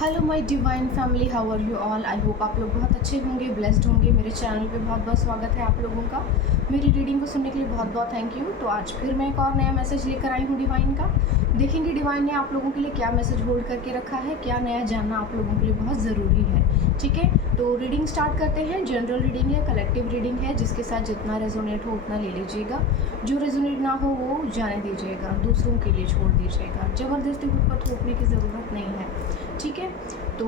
Hello my divine family, how are you all. I hope आप लोग बहुत अच्छे होंगे, ब्लेस्ड होंगे। मेरे चैनल पे बहुत बहुत स्वागत है आप लोगों का। मेरी रीडिंग को सुनने के लिए बहुत बहुत थैंक यू। तो आज फिर मैं एक और नया मैसेज लेकर आई हूँ डिवाइन का। देखेंगे डिवाइन ने आप लोगों के लिए क्या मैसेज होल्ड करके रखा है, क्या नया जानना आप लोगों के लिए बहुत ज़रूरी है। ठीक है, तो रीडिंग स्टार्ट करते हैं। जनरल रीडिंग है, कलेक्टिव रीडिंग है, जिसके साथ जितना रेजोनेट हो उतना ले लीजिएगा। जो रेजोनेट ना हो वो जाने दीजिएगा, दूसरों के लिए छोड़ दीजिएगा। ज़बरदस्ती खुद पर थोपने की ज़रूरत नहीं है। ठीक है, तो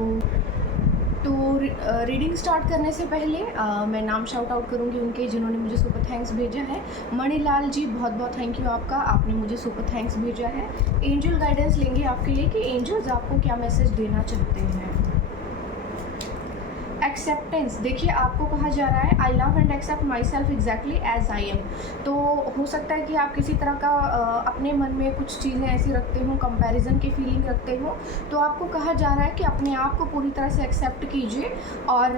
रीडिंग स्टार्ट करने से पहले मैं नाम शाउट आउट करूँगी उनके जिन्होंने मुझे सुपर थैंक्स भेजा है। मणिलाल जी, बहुत बहुत थैंक यू आपका, आपने मुझे सुपर थैंक्स भेजा है। एंजल गाइडेंस लेंगे आपके लिए कि एंजल्स आपको क्या मैसेज देना चाहते हैं। एक्सेप्टेंस, देखिए आपको कहा जा रहा है I love and accept myself exactly as I am. तो हो सकता है कि आप किसी तरह का अपने मन में कुछ चीज़ें ऐसी रखते हो, कंपैरिजन की फीलिंग रखते हो। तो आपको कहा जा रहा है कि अपने आप को पूरी तरह से एक्सेप्ट कीजिए और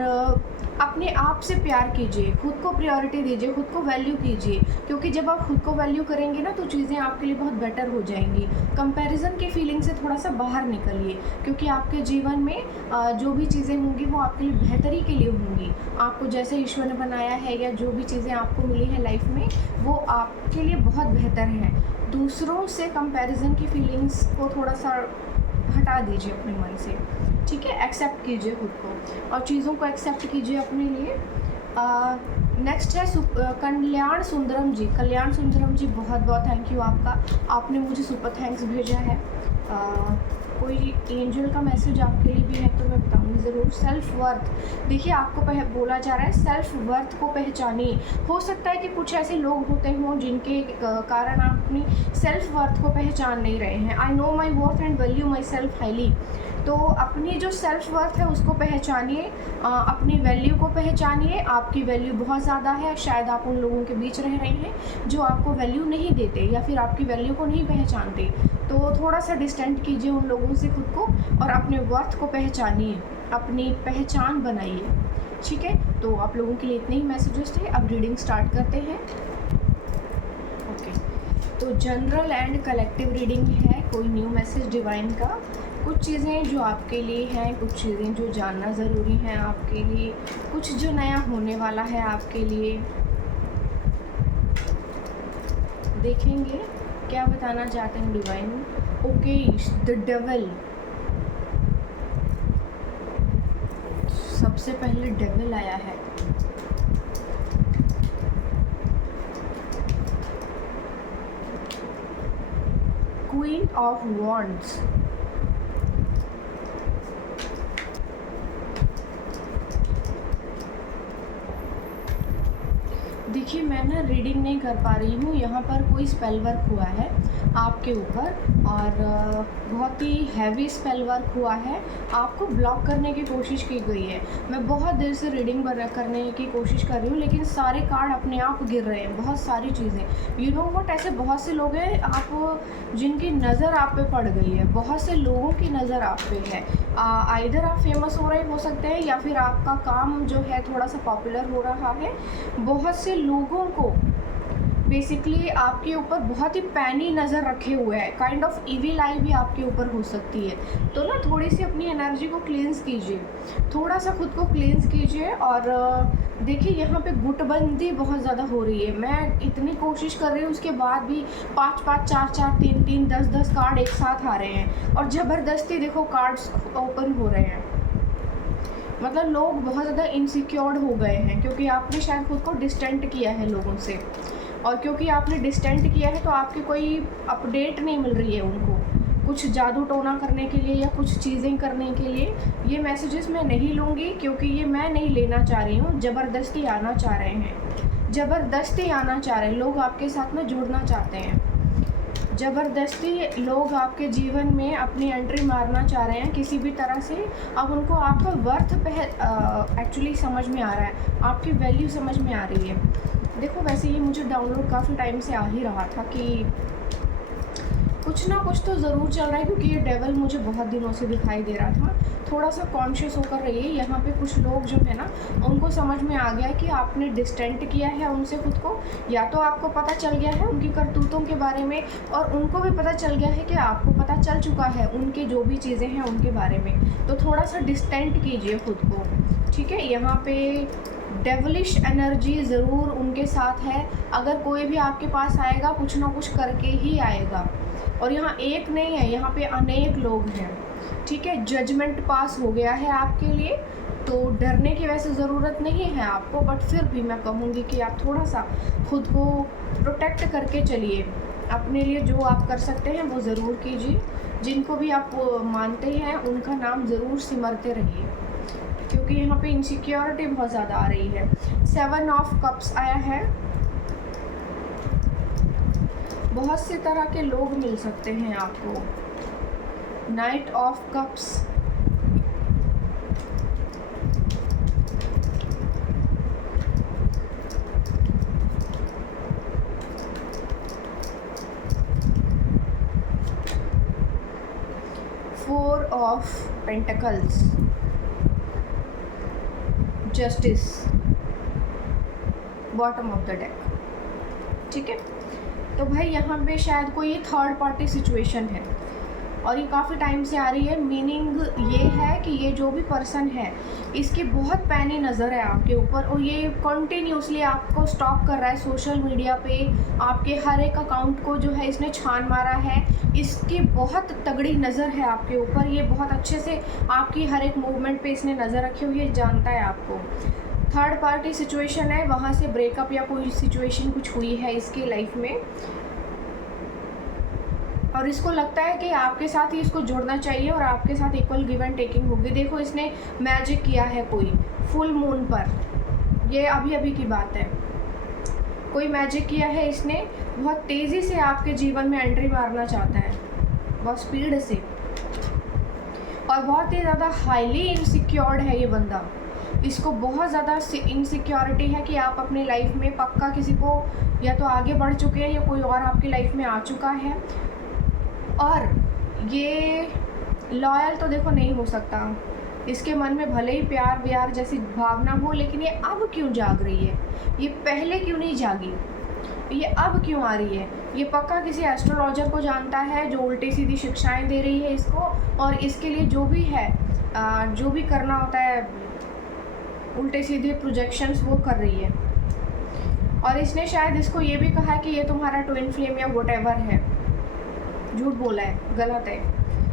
अपने आप से प्यार कीजिए, खुद को प्रायोरिटी दीजिए, खुद को वैल्यू कीजिए। क्योंकि जब आप खुद को वैल्यू करेंगे ना तो चीज़ें आपके लिए बहुत बेटर हो जाएंगी। कंपैरिजन की फीलिंग से थोड़ा सा बाहर निकलिए, क्योंकि आपके जीवन में जो भी चीज़ें होंगी वो आपके लिए बेहतरी के लिए होंगी। आपको जैसे ईश्वर ने बनाया है या जो भी चीज़ें आपको मिली हैं लाइफ में वो आपके लिए बहुत बेहतर है। दूसरों से कंपैरिजन की फीलिंग्स को थोड़ा सा हटा दीजिए अपने मन से। ठीक है, एक्सेप्ट कीजिए खुद को और चीज़ों को एक्सेप्ट कीजिए अपने लिए। नेक्स्ट है कल्याण सुंदरम जी। कल्याण सुंदरम जी, बहुत बहुत थैंक यू आपका, आपने मुझे सुपर थैंक्स भेजा है। कोई एंजल का मैसेज आपके लिए भी है तो मैं बताऊंगी ज़रूर। सेल्फ वर्थ, देखिए आपको बोला जा रहा है सेल्फ वर्थ को पहचानिए। हो सकता है कि कुछ ऐसे लोग होते हों जिनके कारण आप अपनी सेल्फ वर्थ को पहचान नहीं रहे हैं। I know my worth and value my self highly. तो अपनी जो सेल्फ वर्थ है उसको पहचानिए, अपनी वैल्यू को पहचानिए। आपकी वैल्यू बहुत ज़्यादा है, शायद आप उन लोगों के बीच रह रहे हैं जो आपको वैल्यू नहीं देते या फिर आपकी वैल्यू को नहीं पहचानते। तो थोड़ा सा डिस्टेंट कीजिए उन लोगों से खुद को और अपने वर्थ को पहचानिए, अपनी पहचान बनाइए। ठीक है, तो आप लोगों के लिए इतने ही मैसेजेस थे। अब रीडिंग स्टार्ट करते हैं। ओके, तो जनरल एंड कलेक्टिव रीडिंग है। कोई न्यू मैसेज डिवाइन का, कुछ चीज़ें जो आपके लिए हैं, कुछ चीज़ें जो जानना ज़रूरी हैं आपके लिए, कुछ जो नया होने वाला है आपके लिए। देखेंगे क्या बताना चाहते हैं डिवाइन। ओके, द डेविल, सबसे पहले डेविल आया है। क्वीन ऑफ वॉन्ड्स, देखिए मैं ना रीडिंग नहीं कर पा रही हूँ, यहाँ पर कोई स्पेल वर्क हुआ है आपके ऊपर और बहुत ही हैवी स्पेल वर्क हुआ है। आपको ब्लॉक करने की कोशिश की गई है। मैं बहुत देर से रीडिंग करने की कोशिश कर रही हूँ लेकिन सारे कार्ड अपने आप गिर रहे हैं, बहुत सारी चीज़ें। यू नो व्हाट, ऐसे बहुत से लोग हैं आप जिनकी नज़र आप पे पड़ गई है, बहुत से लोगों की नज़र आप पे है। आइदर आप फेमस हो रहे हो सकते हैं या फिर आपका काम जो है थोड़ा सा पॉपुलर हो रहा है। बहुत से लोगों को बेसिकली आपके ऊपर बहुत ही पैनी नज़र रखे हुए हैं। काइंड ऑफ इविल आई भी आपके ऊपर हो सकती है। तो ना थोड़ी सी अपनी एनर्जी को क्लींस कीजिए, थोड़ा सा खुद को क्लींस कीजिए। और देखिए यहाँ पे गुटबंदी बहुत ज़्यादा हो रही है। मैं इतनी कोशिश कर रही हूँ उसके बाद भी 5-5, 4-4, 3-3, 10-10 कार्ड एक साथ आ रहे हैं और ज़बरदस्ती देखो कार्ड्स ओपन हो रहे हैं। मतलब लोग बहुत ज़्यादा इनसिक्योर्ड हो गए हैं क्योंकि आपने शायद खुद को डिस्टेंट किया है लोगों से। और क्योंकि आपने डिस्टेंट किया है तो आपकी कोई अपडेट नहीं मिल रही है उनको, कुछ जादू टोना करने के लिए या कुछ चीज़ें करने के लिए। ये मैसेजेस मैं नहीं लूँगी क्योंकि ये मैं नहीं लेना चाह रही हूँ। ज़बरदस्ती आना चाह रहे हैं, ज़बरदस्ती आना चाह रहे हैं लोग, आपके साथ में जुड़ना चाहते हैं। ज़बरदस्ती लोग आपके जीवन में अपनी एंट्री मारना चाह रहे हैं किसी भी तरह से। अब उनको आपका वर्थ एक्चुअली समझ में आ रहा है, आपकी वैल्यू समझ में आ रही है। देखो वैसे ये मुझे डाउनलोड काफ़ी टाइम से आ ही रहा था कि कुछ ना कुछ तो ज़रूर चल रहा है, क्योंकि ये डेविल मुझे बहुत दिनों से दिखाई दे रहा था। थोड़ा सा कॉन्शियस होकर रहिए। यहाँ पे कुछ लोग जो है ना, उनको समझ में आ गया है कि आपने डिस्टेंट किया है उनसे खुद को, या तो आपको पता चल गया है उनकी करतूतों के बारे में, और उनको भी पता चल गया है कि आपको पता चल चुका है उनके जो भी चीज़ें हैं उनके बारे में। तो थोड़ा सा डिस्टेंट कीजिए खुद को, ठीक है। यहाँ पे डेवलिश एनर्जी ज़रूर उनके साथ है। अगर कोई भी आपके पास आएगा, कुछ ना कुछ करके ही आएगा। और यहाँ एक नहीं है, यहाँ पे अनेक लोग हैं, ठीक है। जजमेंट पास हो गया है आपके लिए, तो डरने की वैसे ज़रूरत नहीं है आपको, बट फिर भी मैं कहूँगी कि आप थोड़ा सा खुद को प्रोटेक्ट करके चलिए। अपने लिए जो आप कर सकते हैं वो ज़रूर कीजिए। जिनको भी आप मानते हैं उनका नाम ज़रूर सिमरते रहिए, क्योंकि यहाँ पे इनसिक्योरिटी बहुत ज़्यादा आ रही है। 7 ऑफ कप्स आया है। बहुत से तरह के लोग मिल सकते हैं आपको। Night of cups, four of pentacles, justice, bottom of the deck, ठीक है। तो भाई यहाँ पे शायद कोई थर्ड पार्टी सिचुएशन है, और ये काफ़ी टाइम से आ रही है। मीनिंग ये है कि ये जो भी पर्सन है, इसकी बहुत पैनी नज़र है आपके ऊपर, और ये कंटिन्यूसली आपको स्टॉक कर रहा है सोशल मीडिया पे। आपके हर एक अकाउंट को जो है इसने छान मारा है। इसकी बहुत तगड़ी नज़र है आपके ऊपर। ये बहुत अच्छे से आपकी हर एक मूवमेंट पे इसने नज़र रखी हुई है, जानता है आपको। थर्ड पार्टी सिचुएशन है, वहाँ से ब्रेकअप या कोई सिचुएशन कुछ हुई है इसकी लाइफ में, और इसको लगता है कि आपके साथ ही इसको जुड़ना चाहिए और आपके साथ इक्वल गिव एंड टेकिंग होगी। देखो इसने मैजिक किया है कोई फुल मून पर, ये अभी अभी की बात है। कोई मैजिक किया है इसने, बहुत तेज़ी से आपके जीवन में एंट्री मारना चाहता है, बहुत स्पीड से, और बहुत ही ज़्यादा हाईली इनसिक्योर्ड है ये बंदा। इसको बहुत ज़्यादा इनसिक्योरिटी है कि आप अपनी लाइफ में पक्का किसी को या तो आगे बढ़ चुके हैं या कोई और आपकी लाइफ में आ चुका है। और ये लॉयल तो देखो नहीं हो सकता। इसके मन में भले ही प्यार व्यार जैसी भावना हो, लेकिन ये अब क्यों जाग रही है? ये पहले क्यों नहीं जागी? ये अब क्यों आ रही है? ये पक्का किसी एस्ट्रोलॉजर को जानता है जो उल्टी सीधी शिक्षाएं दे रही है इसको, और इसके लिए जो भी है जो भी करना होता है उल्टे सीधे प्रोजेक्शंस वो कर रही है। और इसने शायद इसको ये भी कहा है कि ये तुम्हारा ट्विन फ्लेम या व्हाटएवर है। झूठ बोला है, गलत है।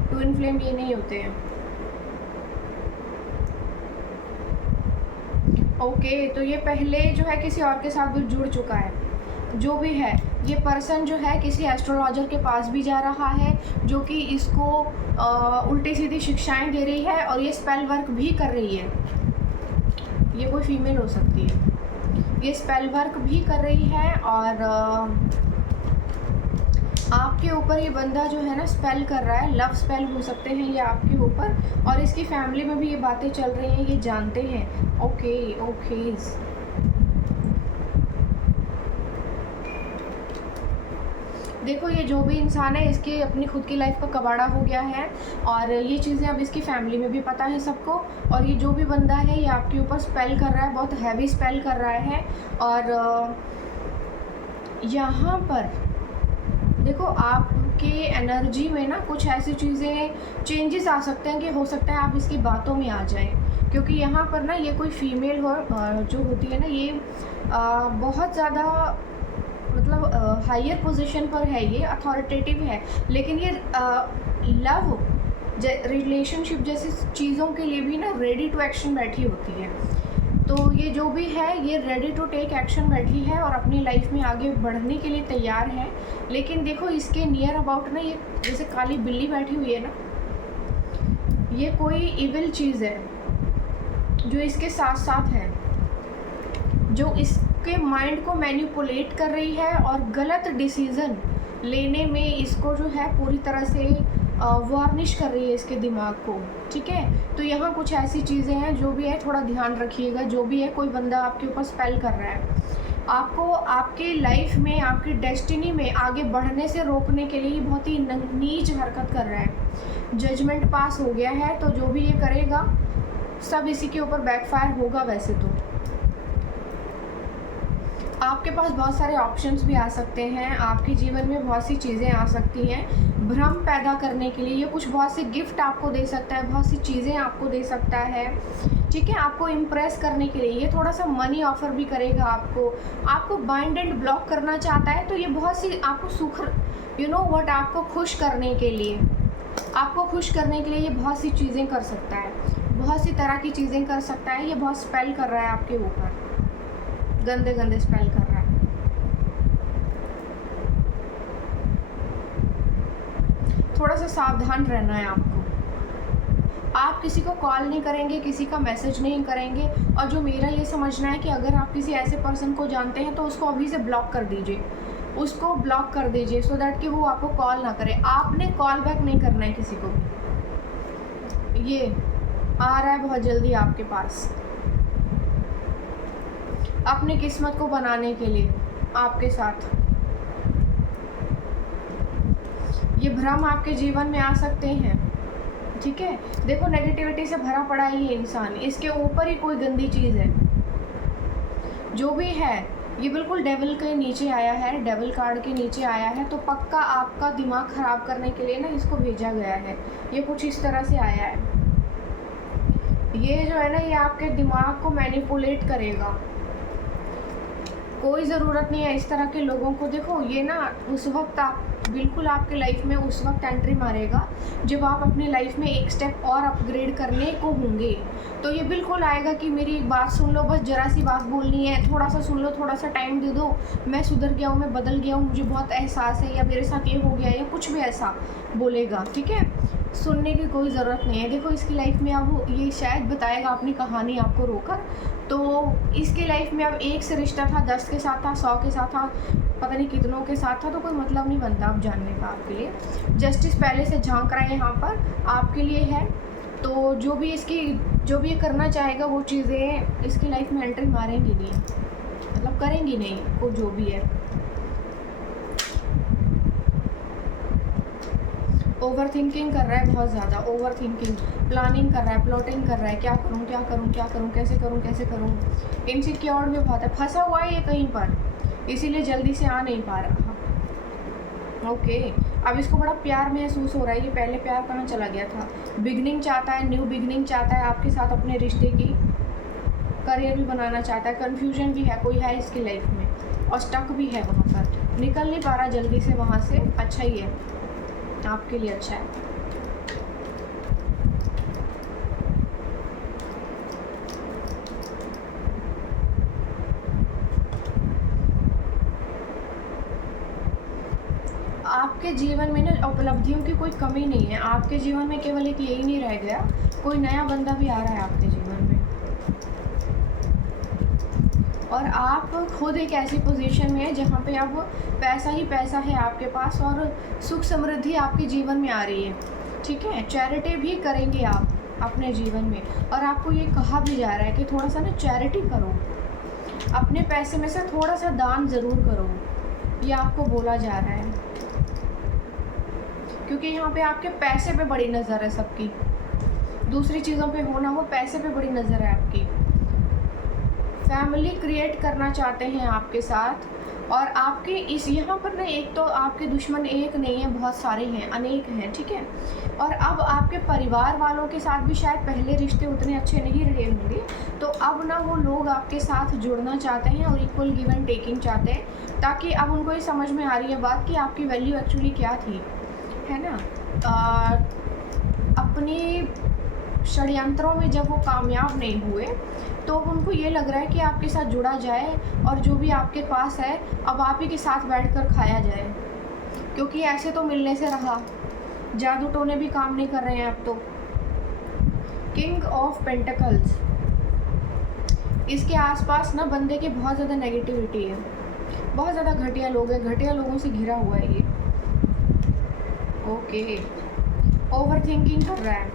ट्विन फ्लेम ये नहीं होते हैं। ओके, तो ये पहले जो है किसी और के साथ भी जुड़ चुका है। जो भी है, ये पर्सन जो है किसी एस्ट्रोलॉजर के पास भी जा रहा है, जो कि इसको उल्टी सीधी शिक्षाएं दे रही है, और ये स्पेल वर्क भी कर रही है। ये कोई फीमेल हो सकती है। ये स्पेल वर्क भी कर रही है, और आपके ऊपर ये बंदा जो है ना स्पेल कर रहा है। लव स्पेल हो सकते हैं ये आपके ऊपर, और इसकी फैमिली में भी ये बातें चल रही हैं, ये जानते हैं। ओके, देखो ये जो भी इंसान है इसकी अपनी खुद की लाइफ का कबाड़ा हो गया है, और ये चीज़ें अब इसकी फैमिली में भी पता है सबको। और ये जो भी बंदा है ये आपके ऊपर स्पेल कर रहा है, बहुत हैवी स्पेल कर रहा है। और यहाँ पर देखो आपके एनर्जी में ना कुछ ऐसी चीज़ें चेंजेस आ सकते हैं कि हो सकता है आप इसकी बातों में आ जाएं, क्योंकि यहाँ पर ना ये कोई फीमेल हो जो होती है ना, ये बहुत ज़्यादा मतलब हायर पोजीशन पर है, ये अथॉरिटेटिव है, लेकिन ये लव रिलेशनशिप जैसी चीज़ों के लिए भी ना रेडी टू एक्शन बैठी होती है। तो ये जो भी है ये रेडी टू टेक एक्शन बैठी है और अपनी लाइफ में आगे बढ़ने के लिए तैयार है। लेकिन देखो इसके नियर अबाउट ना ये जैसे काली बिल्ली बैठी हुई है ना, ये कोई इविल चीज़ है जो इसके साथ साथ है, जो इसके माइंड को मैनिपुलेट कर रही है और गलत डिसीज़न लेने में इसको जो है पूरी तरह से वार्निश कर रही है इसके दिमाग को। ठीक है, तो यहाँ कुछ ऐसी चीज़ें हैं, जो भी है थोड़ा ध्यान रखिएगा। जो भी है, कोई बंदा आपके ऊपर स्पेल कर रहा है, आपको आपकी लाइफ में, आपकी डेस्टिनी में आगे बढ़ने से रोकने के लिए ये बहुत ही नीच हरकत कर रहा है। जजमेंट पास हो गया है, तो जो भी ये करेगा सब इसी के ऊपर बैकफायर होगा। वैसे तो आपके पास बहुत सारे ऑप्शंस भी आ सकते हैं, आपके जीवन में बहुत सी चीज़ें आ सकती हैं भ्रम पैदा करने के लिए। ये कुछ बहुत सी गिफ्ट आपको दे सकता है, बहुत सी चीज़ें आपको दे सकता है, ठीक है, आपको इम्प्रेस करने के लिए। ये थोड़ा सा मनी ऑफर भी करेगा आपको बाइंड एंड ब्लॉक करना चाहता है। तो ये बहुत सी आपको सुख व्हाट, आपको खुश करने के लिए, ये बहुत सी चीज़ें कर सकता है, बहुत सी तरह की चीज़ें कर सकता है। ये बहुत स्पेल कर रहा है आपके ऊपर, गंदे गंदे स्पेल कर रहा है। थोड़ा सा सावधान रहना है आपको। आप किसी को कॉल नहीं करेंगे, किसी का मैसेज नहीं करेंगे। और जो मेरा ये समझना है कि अगर आप किसी ऐसे पर्सन को जानते हैं तो उसको अभी से ब्लॉक कर दीजिए, उसको ब्लॉक कर दीजिए, सो दैट कि वो आपको कॉल ना करे। आपने कॉल बैक नहीं करना है किसी को भी। ये आ रहा है बहुत जल्दी आपके पास, अपनी किस्मत को बनाने के लिए आपके साथ। ये भ्रम आपके जीवन में आ सकते हैं, ठीक है। देखो, नेगेटिविटी से भरा पड़ा है ये इंसान, इसके ऊपर ही कोई गंदी चीज़ है। जो भी है ये बिल्कुल डेविल के नीचे आया है, डेविल कार्ड के नीचे आया है। तो पक्का आपका दिमाग ख़राब करने के लिए ना इसको भेजा गया है। ये कुछ इस तरह से आया है। ये जो है ना, ये आपके दिमाग को मैनिपुलेट करेगा। कोई ज़रूरत नहीं है इस तरह के लोगों को। देखो, ये ना उस वक्त बिल्कुल आपके लाइफ में उस वक्त एंट्री मारेगा जब आप अपनी लाइफ में एक स्टेप और अपग्रेड करने को होंगे। तो ये बिल्कुल आएगा कि मेरी एक बात सुन लो, बस ज़रा सी बात बोलनी है, थोड़ा सा सुन लो, थोड़ा सा टाइम दे दो, मैं सुधर गया हूँ, मैं बदल गया हूँ, मुझे बहुत एहसास है, या मेरे साथ ये हो गया, या कुछ भी ऐसा बोलेगा, ठीक है। सुनने की कोई ज़रूरत नहीं है। देखो, इसकी लाइफ में अब ये शायद बताएगा अपनी कहानी आपको रोकर। तो इसकी लाइफ में अब 1 से रिश्ता था, 10 के साथ था, 100 के साथ था, पता नहीं कितनों के साथ था। तो कोई मतलब नहीं बनता अब जानने का आपके लिए। जस्टिस पहले से झांक रहा है यहाँ पर, आपके लिए है। तो जो भी ये करना चाहेगा वो चीज़ें इसकी लाइफ में एंट्री मारेंगी नहीं, मतलब करेंगी नहीं, वो जो भी है। ओवर थिंकिंग कर रहा है, बहुत ज़्यादा ओवर थिंकिंग, प्लानिंग कर रहा है, प्लॉटिंग कर रहा है, क्या करूँ, कैसे करूँ। इनसिक्योर भी बहुत है, फंसा हुआ है ये कहीं पर, इसीलिए जल्दी से आ नहीं पा रहा। ओके, अब इसको बड़ा प्यार महसूस हो रहा है। ये पहले प्यार कहाँ चला गया था। बिगनिंग चाहता है, न्यू बिगनिंग चाहता है आपके साथ अपने रिश्ते की, करियर भी बनाना चाहता है। कन्फ्यूजन भी है, कोई है इसकी लाइफ में, और स्टक भी है वहाँ पर, निकल नहीं पा रहा जल्दी से वहाँ से। अच्छा ही है, आपके लिए अच्छा है। आपके जीवन में ना उपलब्धियों की कोई कमी नहीं है। आपके जीवन में केवल एक यही नहीं रह गया, कोई नया बंदा भी आ रहा है आपके जीवन में। और आप खुद एक ऐसी पोजीशन में है जहाँ पे अब पैसा ही पैसा है आपके पास, और सुख समृद्धि आपके जीवन में आ रही है, ठीक है। चैरिटी भी करेंगे आप अपने जीवन में, और आपको ये कहा भी जा रहा है कि थोड़ा सा ना चैरिटी करो, अपने पैसे में से थोड़ा सा दान ज़रूर करो, ये आपको बोला जा रहा है। क्योंकि यहाँ पे आपके पैसे पे बड़ी नज़र है सबकी, दूसरी चीज़ों पे हो ना हो, पैसे पे बड़ी नज़र है आपकी। फैमिली क्रिएट करना चाहते हैं आपके साथ, और आपके इस यहाँ पर ना एक तो आपके दुश्मन एक नहीं है, बहुत सारे हैं, अनेक हैं, ठीक है। और अब आपके परिवार वालों के साथ भी शायद पहले रिश्ते उतने अच्छे नहीं रहे होंगे, तो अब ना वो लोग आपके साथ जुड़ना चाहते हैं और इक्वल गिव एंड टेकिंग चाहते हैं, ताकि अब उनको ये समझ में आ रही है बात कि आपकी वैल्यू एक्चुअली क्या थी, है ना। अपनी षड्यंत्रों में जब वो कामयाब नहीं हुए तो उनको ये लग रहा है कि आपके साथ जुड़ा जाए, और जो भी आपके पास है अब आप ही के साथ बैठकर खाया जाए, क्योंकि ऐसे तो मिलने से रहा, जादू टोने भी काम नहीं कर रहे हैं अब तो। किंग ऑफ पेंटिकल्स, इसके आसपास ना बंदे की बहुत ज़्यादा नेगेटिविटी है, बहुत ज़्यादा घटिया लोग हैं, घटिया लोगों से घिरा हुआ है ये। ओके, ओवर थिंकिंग कर रहा है,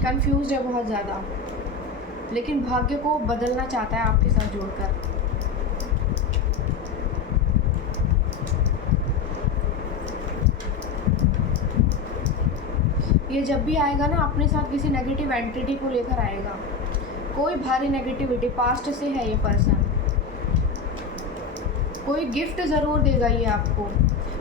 कंफ्यूज है बहुत ज़्यादा। लेकिन भाग्य को बदलना चाहता है आपके साथ जुड़कर। ये जब भी आएगा ना, अपने साथ किसी नेगेटिव एंटिटी को लेकर आएगा। कोई भारी नेगेटिविटी पास्ट से है ये पर्सन। कोई गिफ्ट ज़रूर देगा ये आपको,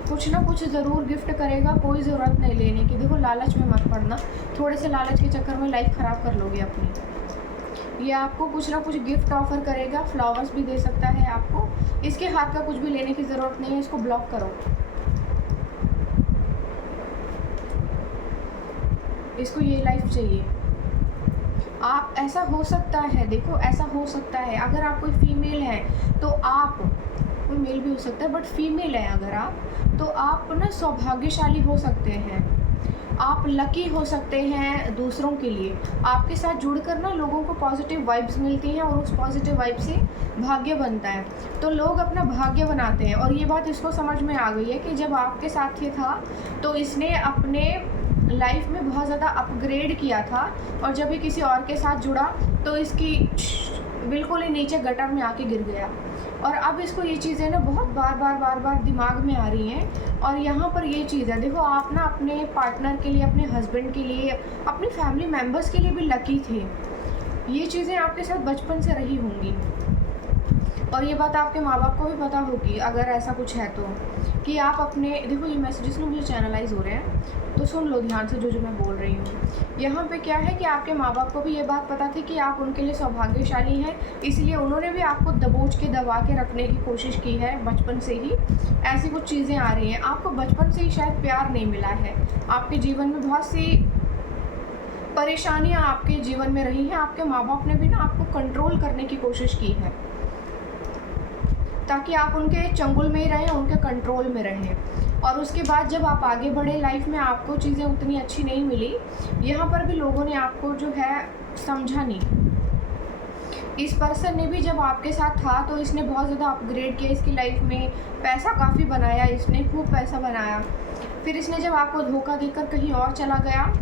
कुछ ना कुछ ज़रूर गिफ्ट करेगा। कोई ज़रूरत नहीं लेने की। देखो, लालच में मत पड़ना, थोड़े से लालच के चक्कर में लाइफ ख़राब कर लोगे अपनी। ये आपको कुछ ना कुछ गिफ्ट ऑफर करेगा, फ्लावर्स भी दे सकता है आपको। इसके हाथ का कुछ भी लेने की ज़रूरत नहीं है, इसको ब्लॉक करो। इसको ये लाइफ चाहिए। आप, ऐसा हो सकता है, देखो ऐसा हो सकता है, अगर आप कोई फीमेल है तो आप, कोई मेल भी हो सकता है बट फीमेल है अगर आप, तो आप ना सौभाग्यशाली हो सकते हैं। आप लकी हो सकते हैं दूसरों के लिए। आपके साथ जुड़कर ना लोगों को पॉजिटिव वाइब्स मिलती हैं और उस पॉजिटिव वाइब से भाग्य बनता है। तो लोग अपना भाग्य बनाते हैं। और ये बात इसको समझ में आ गई है कि जब आपके साथ ये था तो इसने अपने लाइफ में बहुत ज़्यादा अपग्रेड किया था, और जब ये किसी और के साथ जुड़ा तो इसकी बिल्कुल ही नीचे गटर में आके गिर गया। और अब इसको ये चीज़ें ना बहुत बार बार दिमाग में आ रही हैं। और यहाँ पर ये चीज़ है, देखो आप ना अपने पार्टनर के लिए, अपने हस्बैंड के लिए, अपनी फैमिली मेम्बर्स के लिए भी लकी थे। ये चीज़ें आपके साथ बचपन से रही होंगी, और ये बात आपके माँ बाप को भी पता होगी अगर ऐसा कुछ है तो, कि आप अपने, देखो ये मैसेजेस ना मुझे चैनलाइज हो रहे हैं तो सुन लो ध्यान से जो मैं बोल रही हूँ। यहाँ पे क्या है कि आपके माँ बाप को भी ये बात पता थी कि आप उनके लिए सौभाग्यशाली हैं, इसलिए उन्होंने भी आपको दबोच के दबा के रखने की कोशिश की है बचपन से ही। ऐसी कुछ चीज़ें आ रही हैं, आपको बचपन से ही शायद प्यार नहीं मिला है। आपके जीवन में बहुत सी परेशानियाँ आपके जीवन में रही हैं। आपके माँ बाप ने भी ना आपको कंट्रोल करने की कोशिश की है ताकि आप उनके चंगुल में ही रहें, उनके कंट्रोल में रहें। और उसके बाद जब आप आगे बढ़े लाइफ में, आपको चीज़ें उतनी अच्छी नहीं मिली। यहाँ पर भी लोगों ने आपको जो है समझा नहीं। इस पर्सन ने भी जब आपके साथ था तो इसने बहुत ज़्यादा अपग्रेड किया इसकी लाइफ में, पैसा काफ़ी बनाया, इसने खूब पैसा बनाया। फिर इसने जब आपको धोखा देकर कहीं और चला गया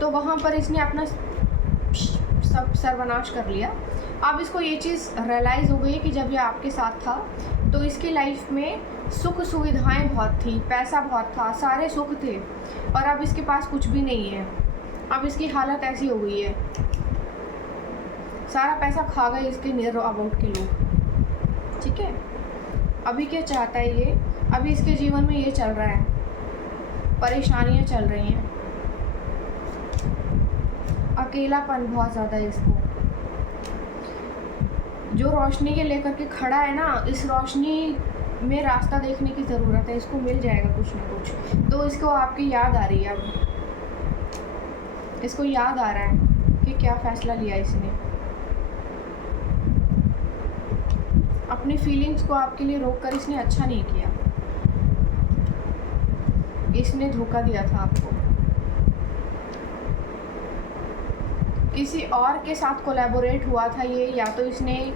तो वहाँ पर इसने अपना सब सर्वनाश कर लिया। अब इसको ये चीज़ रियलाइज़ हो गई कि जब ये आपके साथ था तो इसकी लाइफ में सुख सुविधाएं बहुत थी, पैसा बहुत था, सारे सुख थे, और अब इसके पास कुछ भी नहीं है। अब इसकी हालत ऐसी हो गई है, सारा पैसा खा गए इसके नियर अबाउट के लोग। ठीक है, अभी क्या चाहता है ये, अभी इसके जीवन में ये चल रहा है, परेशानियां चल रही हैं, अकेलापन बहुत ज़्यादा है इसको। जो रोशनी के लेकर के खड़ा है ना, इस रोशनी में रास्ता देखने की ज़रूरत है, इसको मिल जाएगा कुछ ना कुछ। तो इसको आपकी याद आ रही है, अब इसको याद आ रहा है कि क्या फ़ैसला लिया इसने। अपनी फीलिंग्स को आपके लिए रोककर इसने अच्छा नहीं किया, इसने धोखा दिया था आपको। किसी और के साथ कोलैबोरेट हुआ था ये, या तो इसने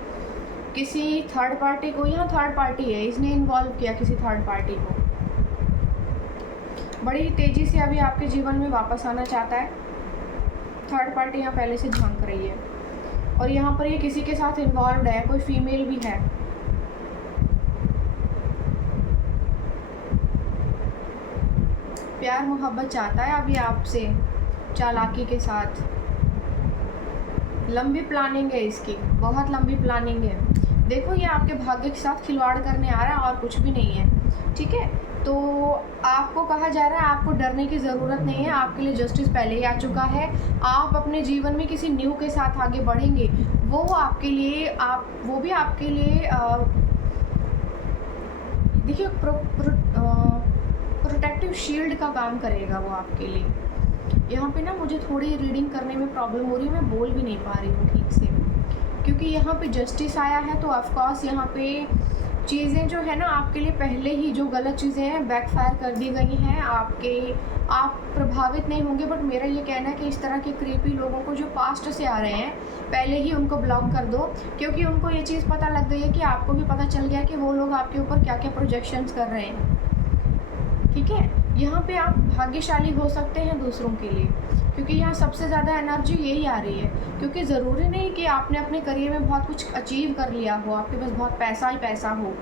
किसी थर्ड पार्टी को, यहाँ थर्ड पार्टी है, इसने इन्वॉल्व किया किसी थर्ड पार्टी को। बड़ी तेज़ी से अभी आपके जीवन में वापस आना चाहता है। थर्ड पार्टी यहाँ पहले से झांक रही है, और यहाँ पर ये किसी के साथ इन्वॉल्व है, कोई फीमेल भी है। प्यार मोहब्बत चाहता है अभी आपसे, चालाकी के साथ। लंबी प्लानिंग है इसकी, बहुत लंबी प्लानिंग है। देखो, ये आपके भाग्य के साथ खिलवाड़ करने आ रहा है और कुछ भी नहीं है। ठीक है, तो आपको कहा जा रहा है आपको डरने की ज़रूरत नहीं है, आपके लिए जस्टिस पहले ही आ चुका है। आप अपने जीवन में किसी न्यू के साथ आगे बढ़ेंगे, वो आपके लिए, वो भी आपके लिए देखिए प्रोटेक्टिव शील्ड का काम करेगा वो आपके लिए। यहाँ पे ना मुझे थोड़ी रीडिंग करने में प्रॉब्लम हो रही है, मैं बोल भी नहीं पा रही हूँ ठीक से, क्योंकि यहाँ पे जस्टिस आया है। तो ऑफकोर्स यहाँ पे चीज़ें जो है ना आपके लिए, पहले ही जो गलत चीज़ें हैं बैकफायर कर दी गई हैं आप प्रभावित नहीं होंगे। बट मेरा ये कहना है कि इस तरह के क्रीपी लोगों को जो पास्ट से आ रहे हैं, पहले ही उनको ब्लॉक कर दो, क्योंकि उनको ये चीज़ पता लग गई है कि आपको भी पता चल गया कि वो लोग आपके ऊपर क्या क्या प्रोजेक्शंस कर रहे हैं। ठीक है, यहाँ पे आप भाग्यशाली हो सकते हैं दूसरों के लिए, क्योंकि यहाँ सबसे ज़्यादा एनर्जी यही आ रही है। क्योंकि ज़रूरी नहीं कि आपने अपने करियर में बहुत कुछ अचीव कर लिया हो, आपके पास बहुत पैसा ही पैसा हो,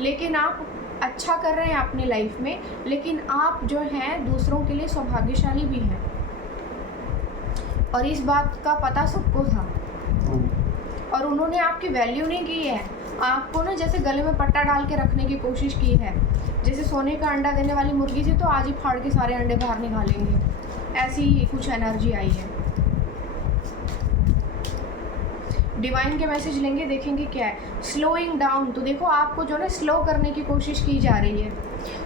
लेकिन आप अच्छा कर रहे हैं अपनी लाइफ में, लेकिन आप जो हैं दूसरों के लिए सौभाग्यशाली भी हैं, और इस बात का पता सबको था, और उन्होंने आपकी वैल्यू नहीं की है। आपको ना जैसे गले में पट्टा डाल के रखने की कोशिश की है, जैसे सोने का अंडा देने वाली मुर्गी थी तो आज ही फाड़ के सारे अंडे बाहर निकालेंगे, ऐसी ही कुछ एनर्जी आई है। डिवाइन के मैसेज लेंगे, देखेंगे क्या है। स्लोइंग डाउन, तो देखो आपको जो ना स्लो करने की कोशिश की जा रही है।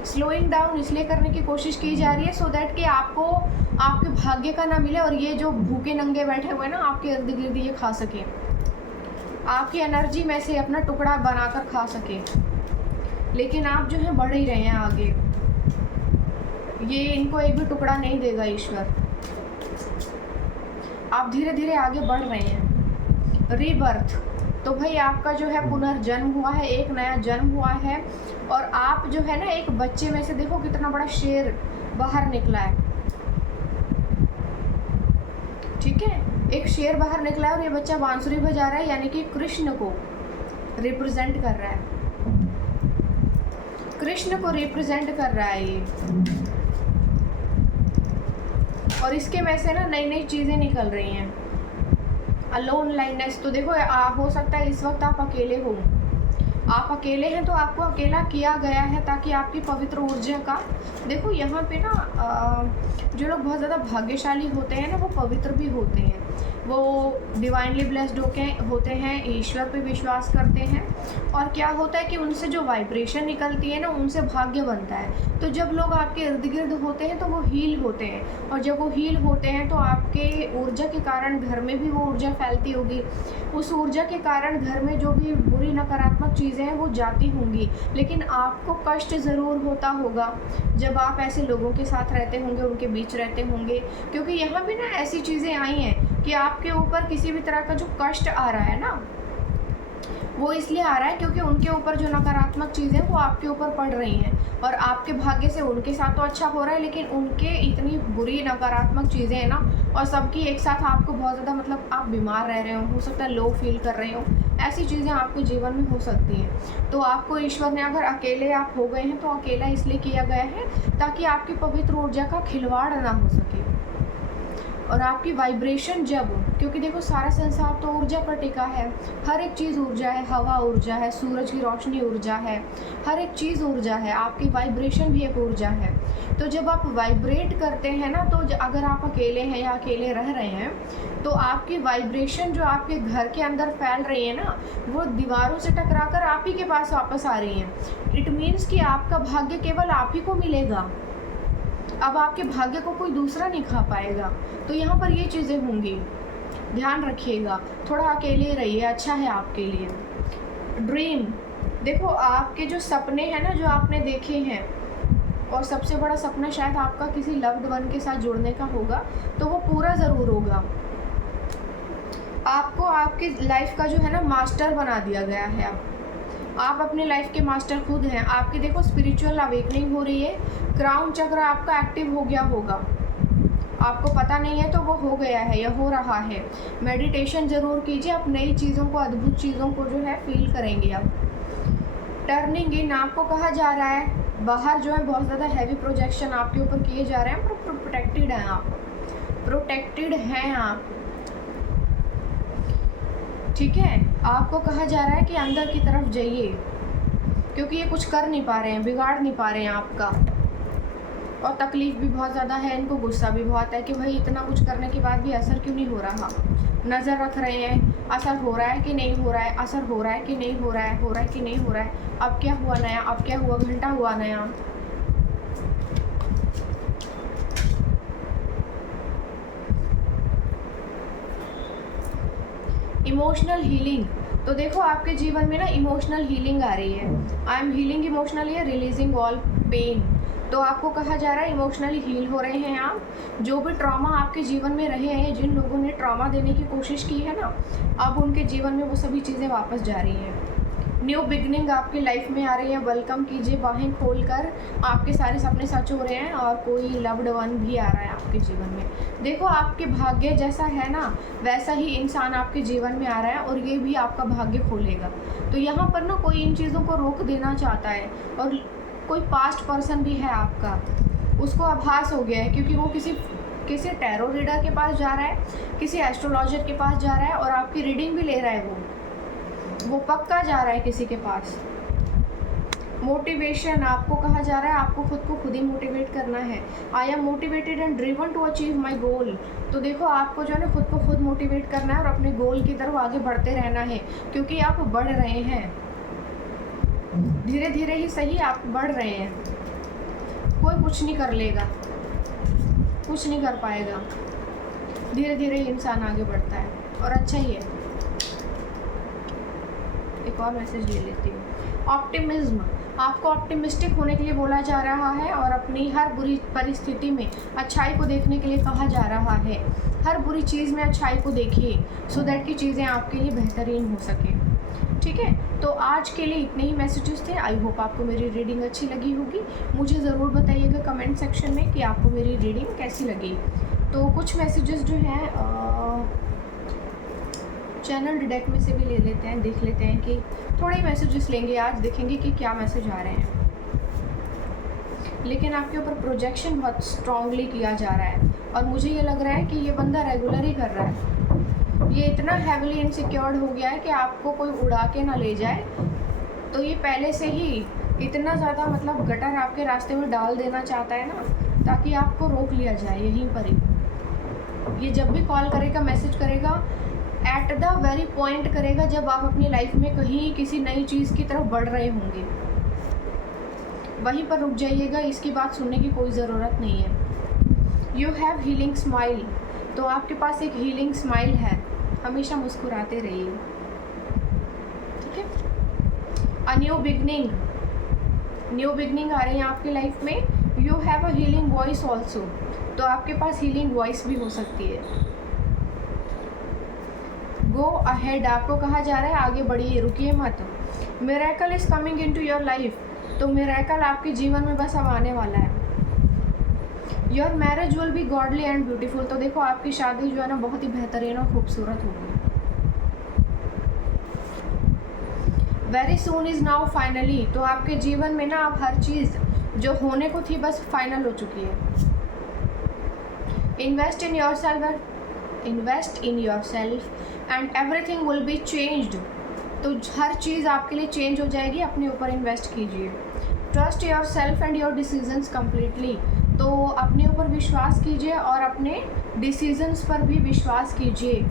स्लोइंग डाउन इसलिए करने की कोशिश की जा रही है सो दैट कि आपको आपके भाग्य का ना मिले, और ये जो भूखे नंगे बैठे हुए ना आपके इर्द गिर्द ये खा सके, आपकी एनर्जी में से अपना टुकड़ा बनाकर खा सके। लेकिन आप जो है बढ़ ही रहे हैं आगे, ये इनको एक भी टुकड़ा नहीं देगा ईश्वर। आप धीरे धीरे आगे बढ़ रहे हैं। रीबर्थ, तो भाई आपका जो है पुनर्जन्म हुआ है, एक नया जन्म हुआ है, और आप जो है ना एक बच्चे में से देखो कितना बड़ा शेर बाहर निकला है। ठीक है, एक शेर बाहर निकला है और ये बच्चा बांसुरी बजा रहा है, यानी कि कृष्ण को रिप्रेजेंट कर रहा है, कृष्ण को रिप्रेजेंट कर रहा है ये। और इसके में से ना नई नई चीज़ें निकल रही हैं। अलोन लाइननेस, तो देखो हो सकता है इस वक्त आप अकेले हो, आप अकेले हैं तो आपको अकेला किया गया है ताकि आपकी पवित्र ऊर्जा का, देखो यहाँ पे ना जो लोग बहुत ज़्यादा भाग्यशाली होते हैं ना वो पवित्र भी होते हैं, वो डिवाइनली ब्लेस्ड होते हैं, ईश्वर पे विश्वास करते हैं, और क्या होता है कि उनसे जो वाइब्रेशन निकलती है ना उनसे भाग्य बनता है। तो जब लोग आपके इर्द गिर्द होते हैं तो वो हील होते हैं, और जब वो हील होते हैं तो आपके ऊर्जा के कारण घर में भी वो ऊर्जा फैलती होगी, उस ऊर्जा के कारण घर में जो भी बुरी नकारात्मक चीज़ें हैं वो जाती होंगी। लेकिन आपको कष्ट ज़रूर होता होगा जब आप ऐसे लोगों के साथ रहते होंगे, उनके बीच रहते होंगे, क्योंकि यहाँ भी ना ऐसी चीज़ें आई हैं कि आपके ऊपर किसी भी तरह का जो कष्ट आ रहा है ना वो इसलिए आ रहा है क्योंकि उनके ऊपर जो नकारात्मक चीज़ें वो आपके ऊपर पड़ रही हैं, और आपके भाग्य से उनके साथ तो अच्छा हो रहा है, लेकिन उनके इतनी बुरी नकारात्मक चीज़ें हैं ना, और सबकी एक साथ आपको बहुत ज़्यादा मतलब आप बीमार रह रहे हो सकता है लो फील कर रहे हो, ऐसी चीज़ें आपके जीवन में हो सकती हैं। तो आपको ईश्वर ने अगर अकेले आप हो गए हैं तो अकेला इसलिए किया गया है ताकि आपकी पवित्र ऊर्जा का खिलवाड़ ना हो सके, और आपकी वाइब्रेशन जब, क्योंकि देखो सारा संसार तो ऊर्जा पर टिका है, हर एक चीज़ ऊर्जा है, हवा ऊर्जा है, सूरज की रोशनी ऊर्जा है, हर एक चीज़ ऊर्जा है, आपकी वाइब्रेशन भी एक ऊर्जा है। तो जब आप वाइब्रेट करते हैं ना, तो अगर आप अकेले हैं या अकेले रह रहे हैं तो आपकी वाइब्रेशन जो आपके घर के अंदर फैल रही है ना वो दीवारों से टकराकर आप ही के पास वापस आ रही हैं। इट मीन्स कि आपका भाग्य केवल आप ही को मिलेगा, अब आपके भाग्य को कोई दूसरा नहीं खा पाएगा। तो यहाँ पर ये चीज़ें होंगी, ध्यान रखिएगा, थोड़ा अकेले रहिए, अच्छा है आपके लिए। ड्रीम, देखो आपके जो सपने हैं ना जो आपने देखे हैं, और सबसे बड़ा सपना शायद आपका किसी लव्ड वन के साथ जुड़ने का होगा, तो वो पूरा ज़रूर होगा। आपको आपकी लाइफ का जो है ना मास्टर बना दिया गया है। आप अपनी लाइफ के मास्टर खुद हैं। आपकी देखो स्पिरिचुअल अवेकनिंग हो रही है, क्राउन चक्र आपका एक्टिव हो गया होगा, आपको पता नहीं है तो वो हो गया है या हो रहा है। मेडिटेशन ज़रूर कीजिए, आप नई चीज़ों को, अद्भुत चीज़ों को जो है फील करेंगे आप। टर्निंग इन, आपको कहा जा रहा है बाहर जो है बहुत ज़्यादा हैवी प्रोजेक्शन आपके ऊपर किए जा रहे हैं, पर प्रोटेक्टेड हैं आप, प्रोटेक्टेड हैं आप, ठीक है। आपको कहा जा रहा है कि अंदर की तरफ जाइए, क्योंकि ये कुछ कर नहीं पा रहे हैं, बिगाड़ नहीं पा रहे हैं आपका, और तकलीफ़ भी बहुत ज़्यादा है, इनको गुस्सा भी बहुत है कि भाई इतना कुछ करने के बाद भी असर क्यों नहीं हो रहा। नज़र रख रहे हैं, असर हो रहा है कि नहीं हो रहा है, असर हो रहा है कि नहीं हो रहा है, हो रहा है कि नहीं हो रहा है, अब क्या हुआ नया, अब क्या हुआ, घंटा हुआ नया। इमोशनल हीलिंग, तो देखो आपके जीवन में ना इमोशनल हीलिंग आ रही है। I am healing emotionally, releasing all pain, तो आपको कहा जा रहा है इमोशनली हील हो रहे हैं आप। जो भी ट्रॉमा आपके जीवन में रहे हैं, जिन लोगों ने ट्रॉमा देने की कोशिश की है ना, अब उनके जीवन में वो सभी चीज़ें वापस जा रही हैं। न्यू बिगनिंग आपकी लाइफ में आ रही है, वेलकम कीजिए बाहें खोलकर। आपके सारे सपने सच हो रहे हैं और कोई लव्ड वन भी आ रहा है आपके जीवन में। देखो आपके भाग्य जैसा है ना, वैसा ही इंसान आपके जीवन में आ रहा है और ये भी आपका भाग्य खोलेगा। तो यहाँ पर ना कोई इन चीज़ों को रोक देना चाहता है और कोई पास्ट पर्सन भी है आपका, उसको आभास हो गया है, क्योंकि वो किसी टैरो रीडर के पास जा रहा है, किसी एस्ट्रोलॉजर के पास जा रहा है और आपकी रीडिंग भी ले रहा है। वो पक्का जा रहा है किसी के पास। मोटिवेशन आपको कहा जा रहा है, आपको खुद को खुद ही मोटिवेट करना है। I am motivated and driven to achieve my goal. तो देखो आपको जो है ना खुद को खुद मोटिवेट करना है और अपने गोल की तरफ आगे बढ़ते रहना है, क्योंकि आप बढ़ रहे हैं, धीरे धीरे ही सही आप बढ़ रहे हैं। कोई कुछ नहीं कर लेगा, कुछ नहीं कर पाएगा, धीरे धीरे ही इंसान आगे बढ़ता है और अच्छा ही है। एक और मैसेज ले लेती हूँ। ऑप्टिमिज्म, आपको ऑप्टिमिस्टिक होने के लिए बोला जा रहा है और अपनी हर बुरी परिस्थिति में अच्छाई को देखने के लिए कहा जा रहा है। हर बुरी चीज़ में अच्छाई को देखिए, सो दैट की चीज़ें आपके लिए बेहतरीन हो सके। ठीक है, तो आज के लिए इतने ही मैसेजेस थे। आई होप आपको मेरी रीडिंग अच्छी लगी होगी। मुझे ज़रूर बताइएगा कमेंट सेक्शन में कि आपको मेरी रीडिंग कैसी लगी। तो कुछ मैसेजेस जो हैं चैनल डिडेक्ट में से भी ले लेते हैं, देख लेते हैं कि थोड़े ही मैसेजेस लेंगे आज, देखेंगे कि क्या मैसेज आ रहे हैं। लेकिन आपके ऊपर प्रोजेक्शन बहुत स्ट्रांगली किया जा रहा है और मुझे ये लग रहा है कि ये बंदा रेगुलर ही कर रहा है। ये इतना हैविली इनसिक्योर्ड हो गया है कि आपको कोई उड़ा के ना ले जाए, तो ये पहले से ही इतना ज़्यादा मतलब गटर आपके रास्ते में डाल देना चाहता है ना, ताकि आपको रोक लिया जाए यहीं पर ही। ये जब भी कॉल करेगा, मैसेज करेगा, एट द वेरी पॉइंट करेगा जब आप अपनी लाइफ में कहीं किसी नई चीज़ की तरफ बढ़ रहे होंगे, वहीं पर रुक जाइएगा। इसकी बात सुनने की कोई ज़रूरत नहीं है। यू हैव हीलिंग स्माइल, तो आपके पास एक हीलिंग स्माइल है, हमेशा मुस्कुराते रहिए। ठीक है, a new beginning, new beginning आ रही है आपकी लाइफ में। You have a healing voice also, तो आपके पास हीलिंग वॉइस भी हो सकती है। गो अहेड, आपको कहा जा रहा है आगे बढ़िए, रुकिए मत। Miracle is coming into your life, तो मिरेकल आपके जीवन में बस अब आने वाला है। Your marriage will be godly and beautiful, तो देखो आपकी शादी जो है ना बहुत ही बेहतरीन और खूबसूरत होगी। Very soon is now finally, तो आपके जीवन में ना अब हर चीज़ जो होने को थी बस फाइनल हो चुकी है। Invest in your self and everything will be changed, तो हर चीज़ आपके लिए चेंज हो जाएगी। अपने ऊपर इन्वेस्ट कीजिए। Trust your self and your decisions completely, तो अपने ऊपर विश्वास कीजिए और अपने डिसीजंस पर भी विश्वास कीजिए।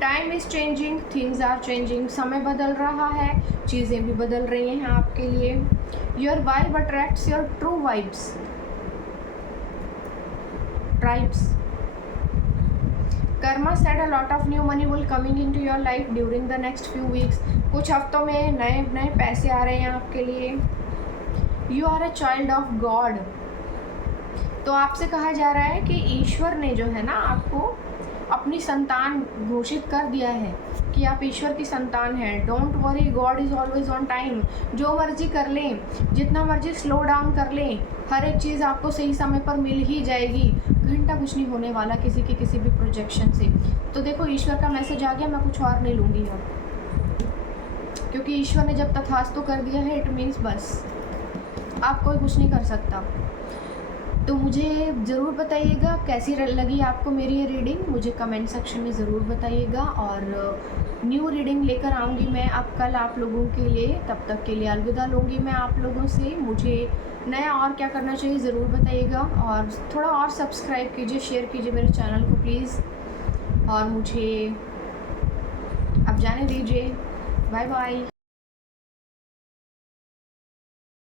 Time is changing, things are changing, समय बदल रहा है, चीज़ें भी बदल रही हैं आपके लिए। Your vibe attracts your true vibes, tribes. Karma said a lot of new money will coming into your life during the next few weeks, कुछ हफ्तों में नए नए पैसे आ रहे हैं आपके लिए। You are a child of God, तो आपसे कहा जा रहा है कि ईश्वर ने जो है ना आपको अपनी संतान घोषित कर दिया है कि आप ईश्वर की संतान हैं। Don't worry, God is always on time. जो मर्जी कर लें, जितना मर्जी स्लो डाउन कर लें, हर एक चीज़ आपको सही समय पर मिल ही जाएगी। घंटा कुछ नहीं होने वाला किसी की किसी भी प्रोजेक्शन से। तो देखो ईश्वर का मैसेज आ गया, मैं कुछ और नहीं लूँगी अब, क्योंकि ईश्वर ने जब तथास्तु कर दिया है, इट मीन्स बस आप कोई कुछ नहीं कर सकता। तो मुझे ज़रूर बताइएगा कैसी लगी आपको मेरी ये रीडिंग, मुझे कमेंट सेक्शन में ज़रूर बताइएगा। और न्यू रीडिंग लेकर आऊँगी मैं अब कल आप लोगों के लिए। तब तक के लिए अलविदा लूँगी मैं आप लोगों से। मुझे नया और क्या करना चाहिए ज़रूर बताइएगा और थोड़ा और सब्सक्राइब कीजिए, शेयर कीजिए मेरे चैनल को प्लीज़, और मुझे अब जाने दीजिए। Bye bye.